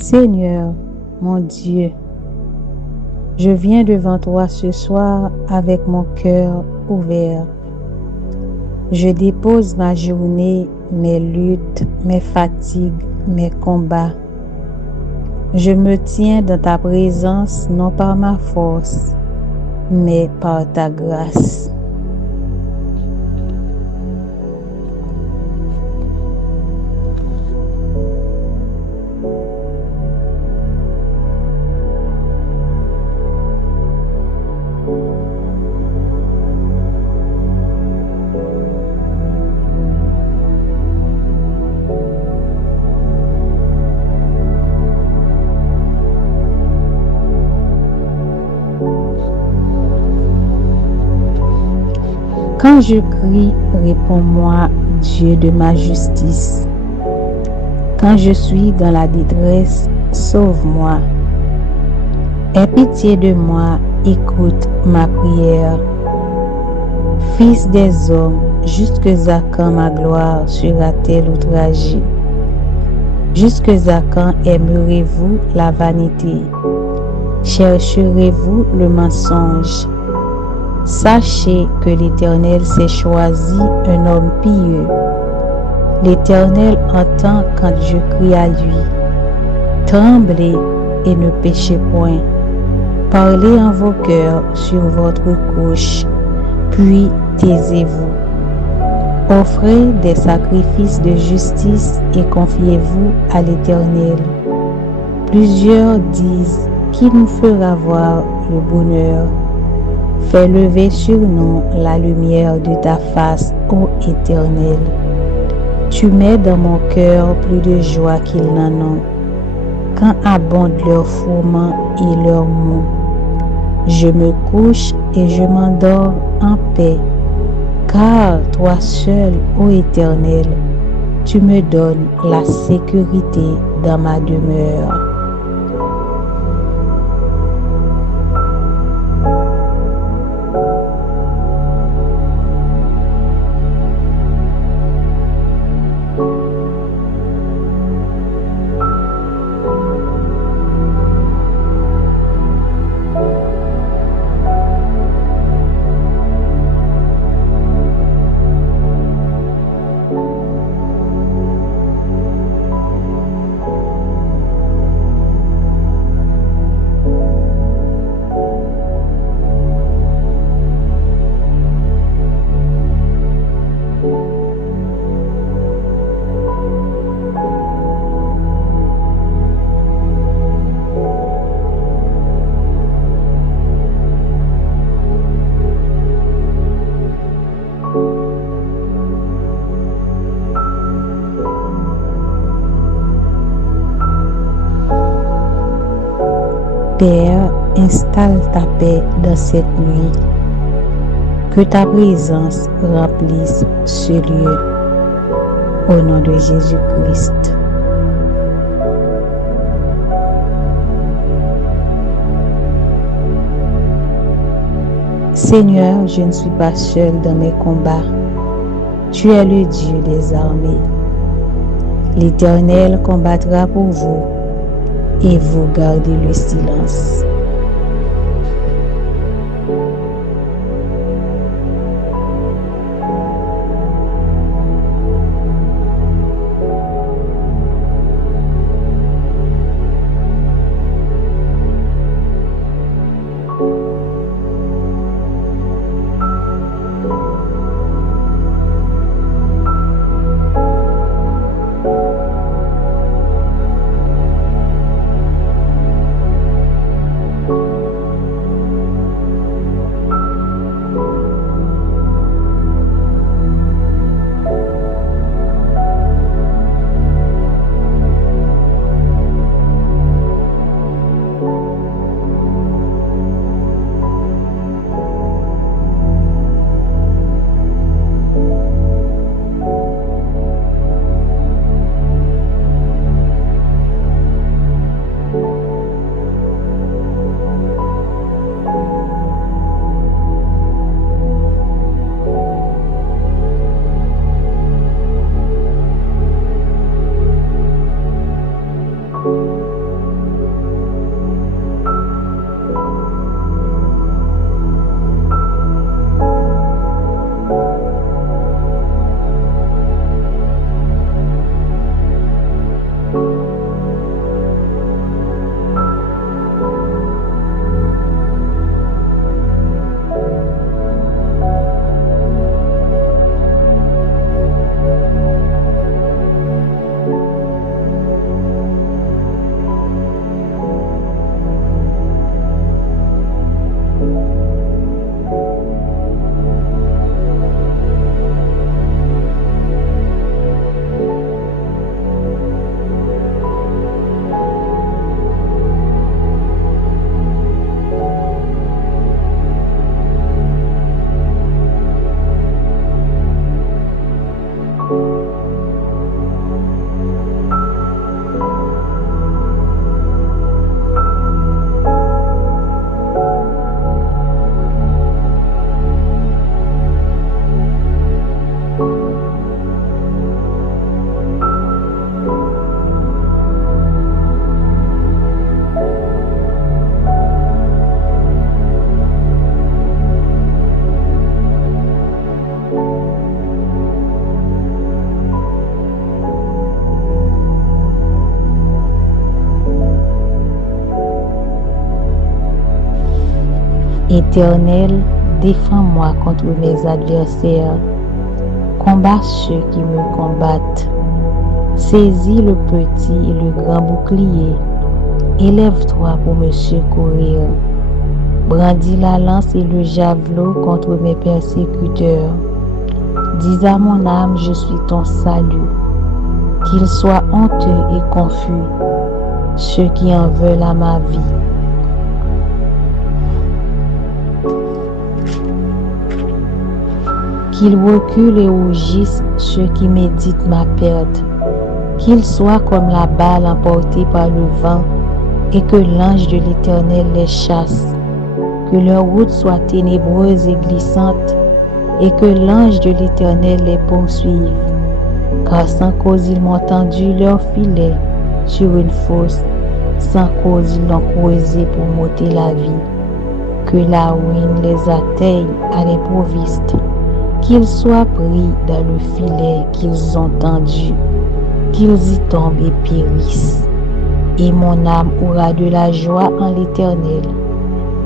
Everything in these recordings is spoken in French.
Seigneur, mon Dieu, je viens devant toi ce soir avec mon cœur ouvert. Je dépose ma journée, mes luttes, mes fatigues, mes combats. Je me tiens dans ta présence non par ma force, mais par ta grâce. Quand je crie, réponds-moi, Dieu de ma justice. Quand je suis dans la détresse, sauve-moi. Aie pitié de moi, écoute ma prière. Fils des hommes, jusqu'à quand ma gloire sera-t-elle outragée? Jusqu'à quand aimerez-vous la vanité? Chercherez-vous le mensonge? Sachez que l'Éternel s'est choisi un homme pieux. L'Éternel entend quand je crie à lui. Tremblez et ne péchez point. Parlez en vos cœurs sur votre couche, puis taisez-vous. Offrez des sacrifices de justice et confiez-vous à l'Éternel. Plusieurs disent, qui nous fera voir le bonheur? Fais lever sur nous la lumière de ta face, ô Éternel. Tu mets dans mon cœur plus de joie qu'ils n'en ont, quand abondent leurs fourments et leurs maux. Je me couche et je m'endors en paix, car toi seul, ô Éternel, tu me donnes la sécurité dans ma demeure. Père, installe ta paix dans cette nuit. Que ta présence remplisse ce lieu. Au nom de Jésus-Christ. Seigneur, je ne suis pas seul dans mes combats. Tu es le Dieu des armées. L'Éternel combattra pour vous et vous gardez le silence. Éternel, défends-moi contre mes adversaires. Combat ceux qui me combattent. Saisis le petit et le grand bouclier. Élève-toi pour me secourir. Brandis la lance et le javelot contre mes persécuteurs. Dis à mon âme, je suis ton salut. Qu'ils soient honteux et confus, ceux qui en veulent à ma vie. Qu'ils reculent et rougissent ceux qui méditent ma perte. Qu'ils soient comme la balle emportée par le vent et que l'ange de l'Éternel les chasse. Que leur route soit ténébreuse et glissante et que l'ange de l'Éternel les poursuive. Car sans cause ils m'ont tendu leur filet sur une fosse, sans cause ils l'ont creusé pour m'ôter la vie. Que la ruine les atteigne à l'improviste, qu'ils soient pris dans le filet qu'ils ont tendu, qu'ils y tombent et périssent. Et mon âme aura de la joie en l'Éternel,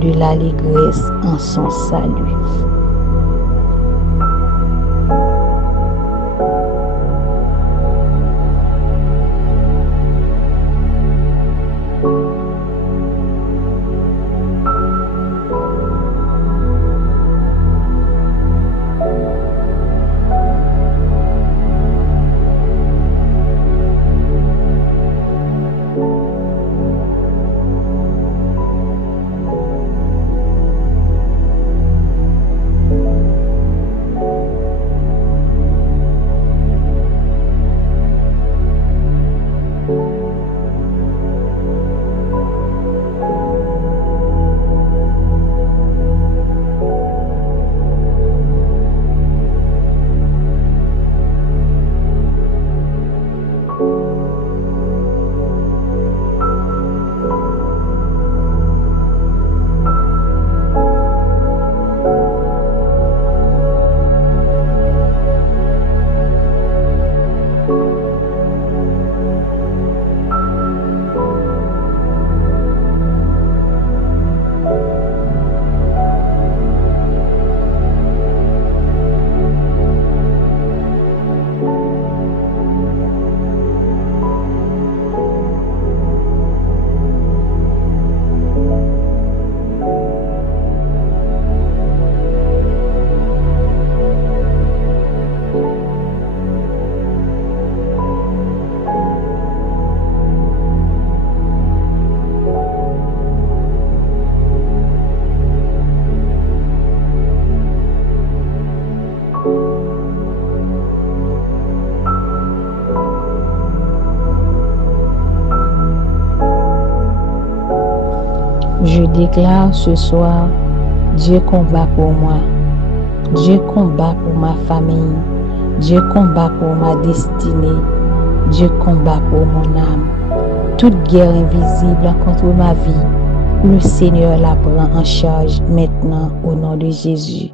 de l'allégresse en son salut. Je déclare ce soir, Dieu combat pour moi. Dieu combat pour ma famille. Dieu combat pour ma destinée. Dieu combat pour mon âme. Toute guerre invisible contre ma vie, le Seigneur la prend en charge maintenant au nom de Jésus.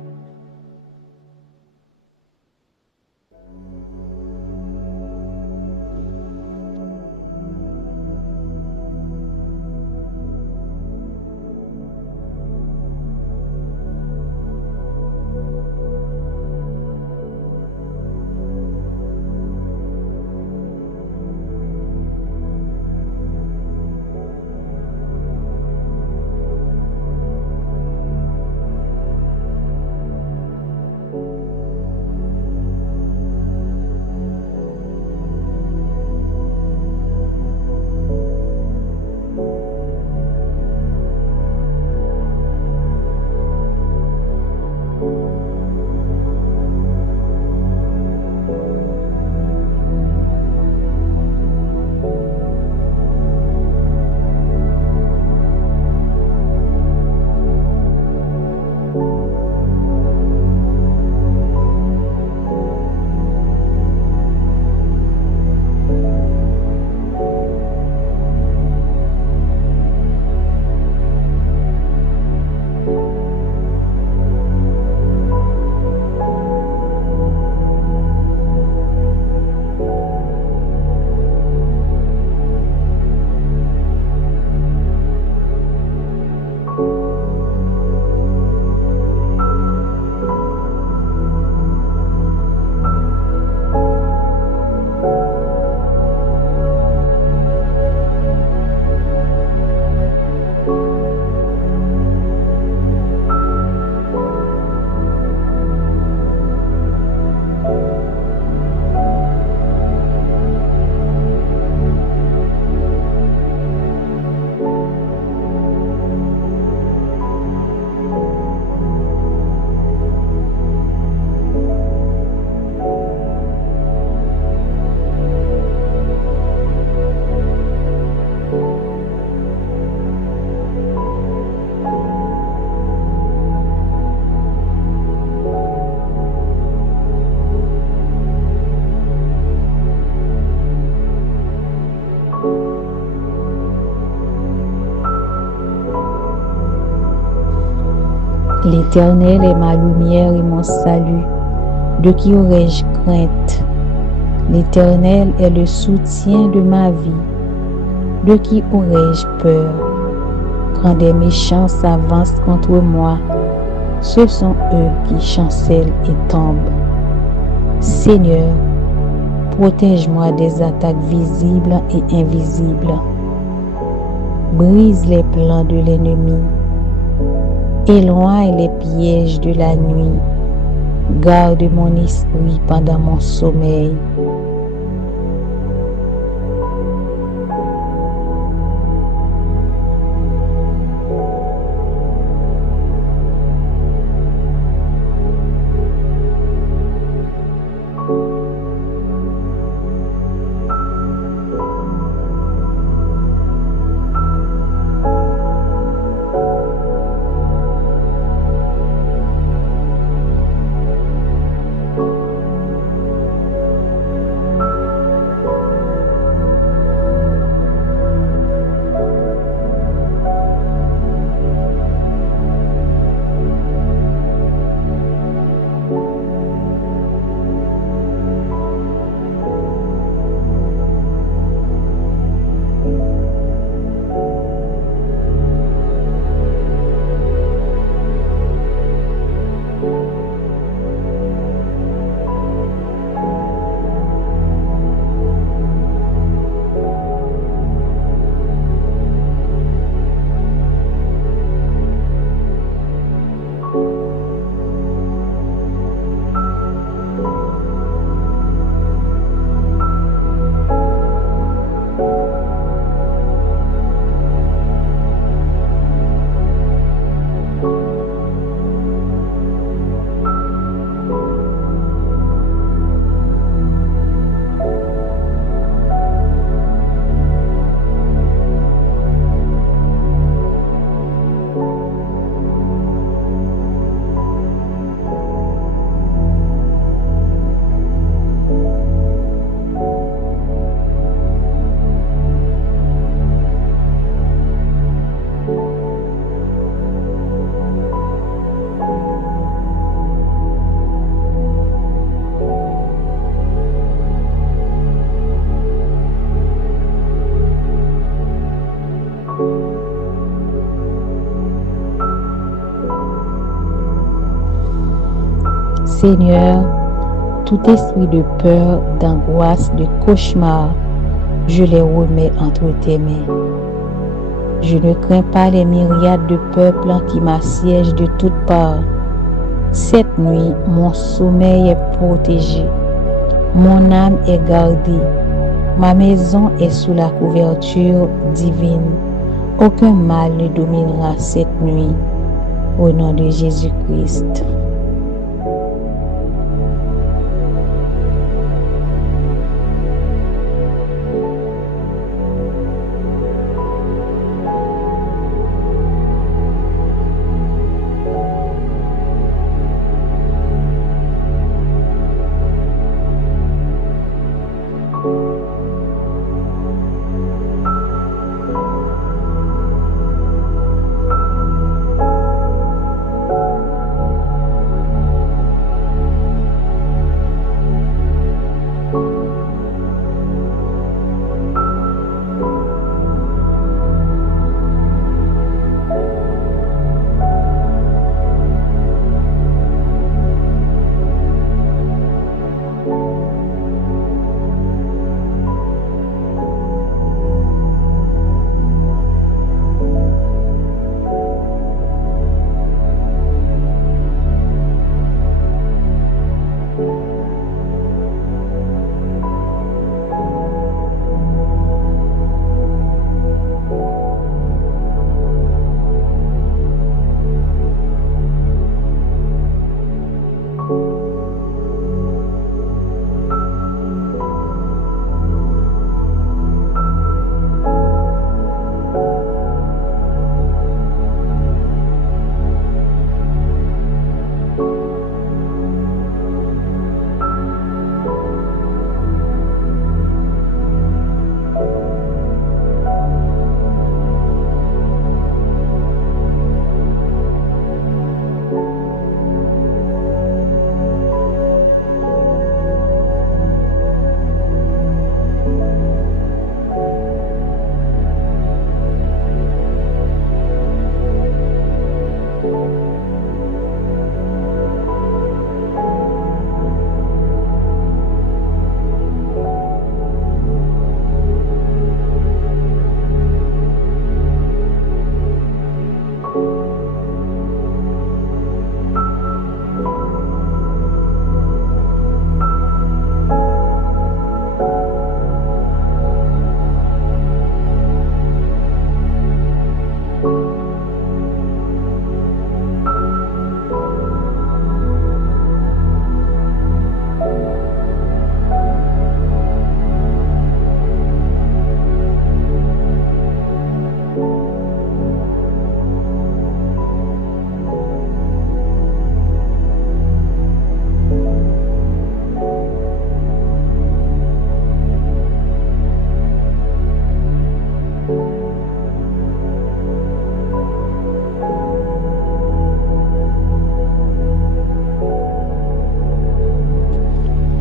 L'Éternel est ma lumière et mon salut. De qui aurais-je crainte? L'Éternel est le soutien de ma vie. De qui aurais-je peur? Quand des méchants s'avancent contre moi, ce sont eux qui chancellent et tombent. Seigneur, protège-moi des attaques visibles et invisibles. Brise les plans de l'ennemi. Éloigne les pièges de la nuit. Garde mon esprit pendant mon sommeil. Seigneur, tout esprit de peur, d'angoisse, de cauchemar, je les remets entre tes mains. Je ne crains pas les myriades de peuples qui m'assiègent de toutes parts. Cette nuit, mon sommeil est protégé, mon âme est gardée, ma maison est sous la couverture divine. Aucun mal ne dominera cette nuit. Au nom de Jésus-Christ.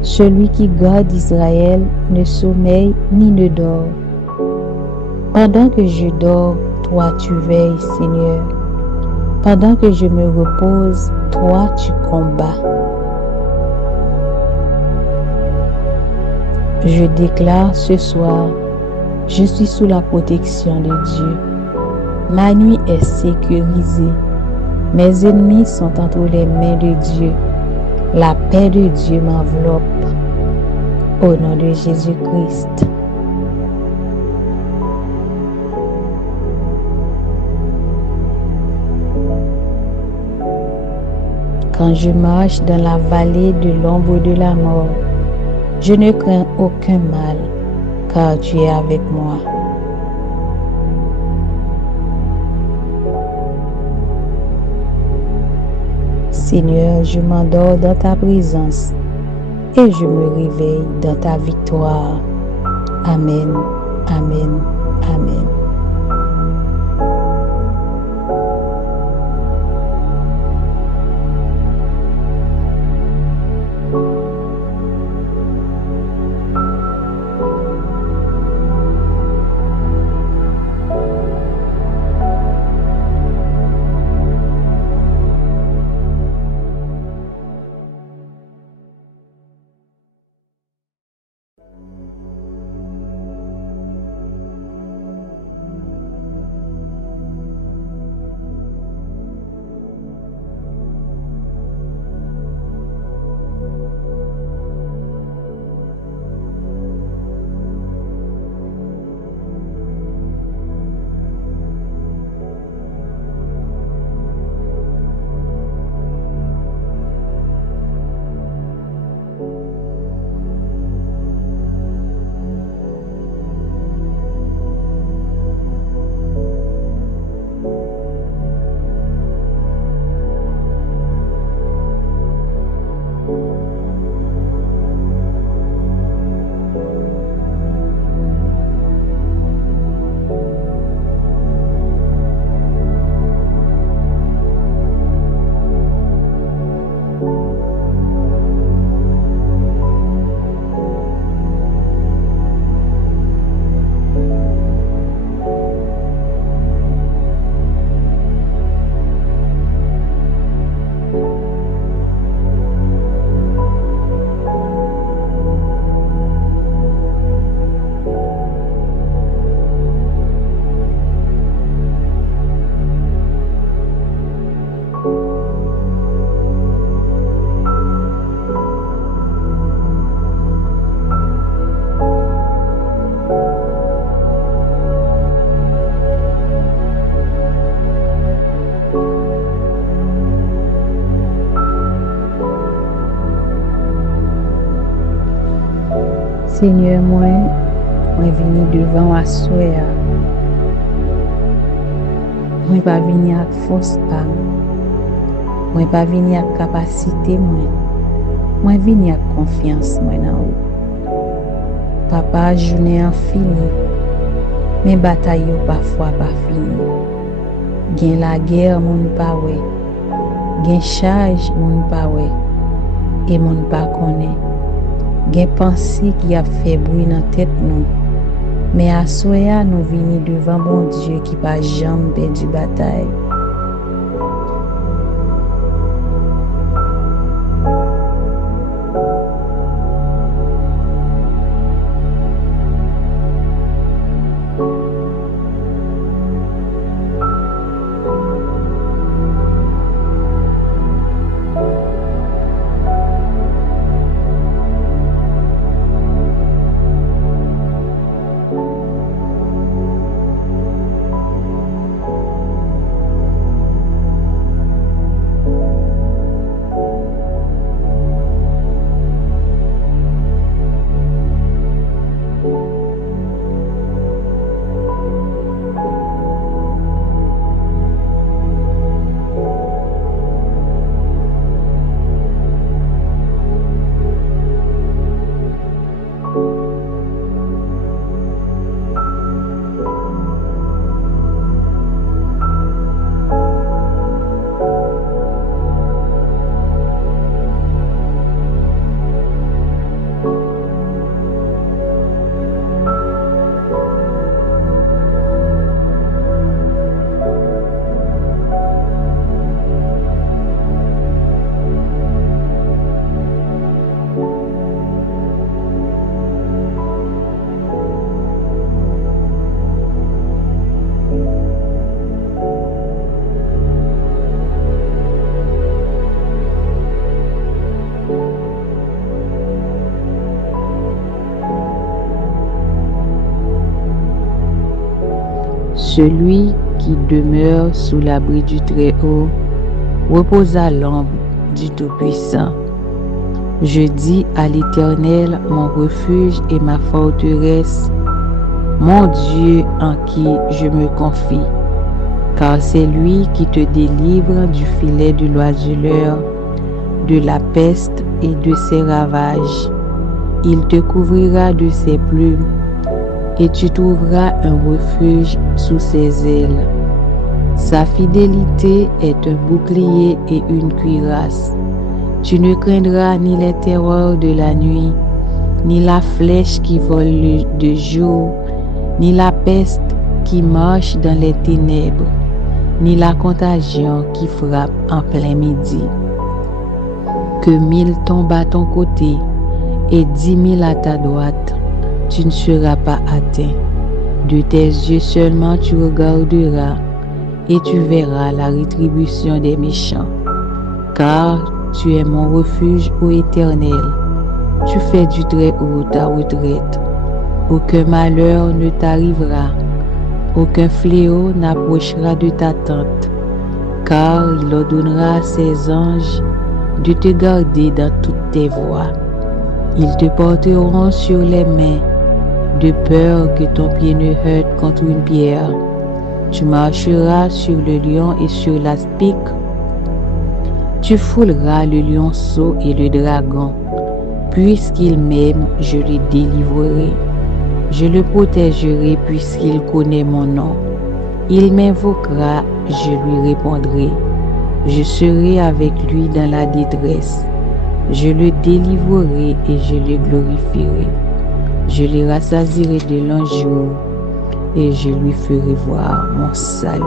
Celui qui garde Israël ne sommeille ni ne dort. Pendant que je dors, toi tu veilles, Seigneur. Pendant que je me repose, toi tu combats. Je déclare ce soir, je suis sous la protection de Dieu. Ma nuit est sécurisée. Mes ennemis sont entre les mains de Dieu. La paix de Dieu m'enveloppe. Au nom de Jésus-Christ. Quand je marche dans la vallée de l'ombre de la mort, je ne crains aucun mal, car tu es avec moi. Seigneur, je m'endors dans ta présence et je me réveille dans ta victoire. Amen, amen, amen. Seigneur, moi vini devant à soya. Moi pas vini avec force pam. Moi pas vini avec capacité moi. Moi vini avec confiance moi dans vous. Papa, journée en fini. Mais bataille parfois pas fini. Gen la guerre moun pa wè. Gen charge moun pa wè. Et moun pa connaît. Gen pensée qui a fait bruit dans tête nous. Mais à soya nous vini devant mon Dieu qui pas jamais perdu bataille. Celui qui demeure sous l'abri du Très-Haut repose à l'ombre du Tout-Puissant. Je dis à l'Éternel, mon refuge et ma forteresse, mon Dieu en qui je me confie, car c'est lui qui te délivre du filet de l'oiseleur, de la peste et de ses ravages. Il te couvrira de ses plumes, et tu trouveras un refuge sous ses ailes. Sa fidélité est un bouclier et une cuirasse. Tu ne craindras ni les terreurs de la nuit, ni la flèche qui vole de jour, ni la peste qui marche dans les ténèbres, ni la contagion qui frappe en plein midi. Que 1000 tombent à ton côté et 10 000 à ta droite, tu ne seras pas atteint. De tes yeux seulement tu regarderas et tu verras la rétribution des méchants. Car tu es mon refuge, ô Éternel. Tu fais du Très-Haut ta retraite. Aucun malheur ne t'arrivera, aucun fléau n'approchera de ta tente, car il ordonnera à ses anges de te garder dans toutes tes voies. Ils te porteront sur les mains, de peur que ton pied ne heurte contre une pierre. Tu marcheras sur le lion et sur l'aspic. Tu fouleras le lionceau et le dragon. Puisqu'il m'aime, je le délivrerai. Je le protégerai puisqu'il connaît mon nom. Il m'invoquera, je lui répondrai. Je serai avec lui dans la détresse. Je le délivrerai et je le glorifierai. Je le rassasierai de longs jours et je lui ferai voir mon salut.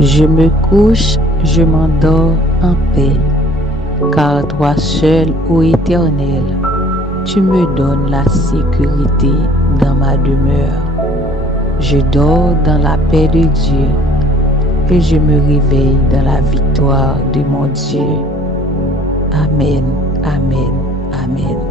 Je me couche, je m'endors en paix, car toi seul, ô Éternel, tu me donnes la sécurité dans ma demeure. Je dors dans la paix de Dieu et je me réveille dans la victoire de mon Dieu. Amen, amen, amen.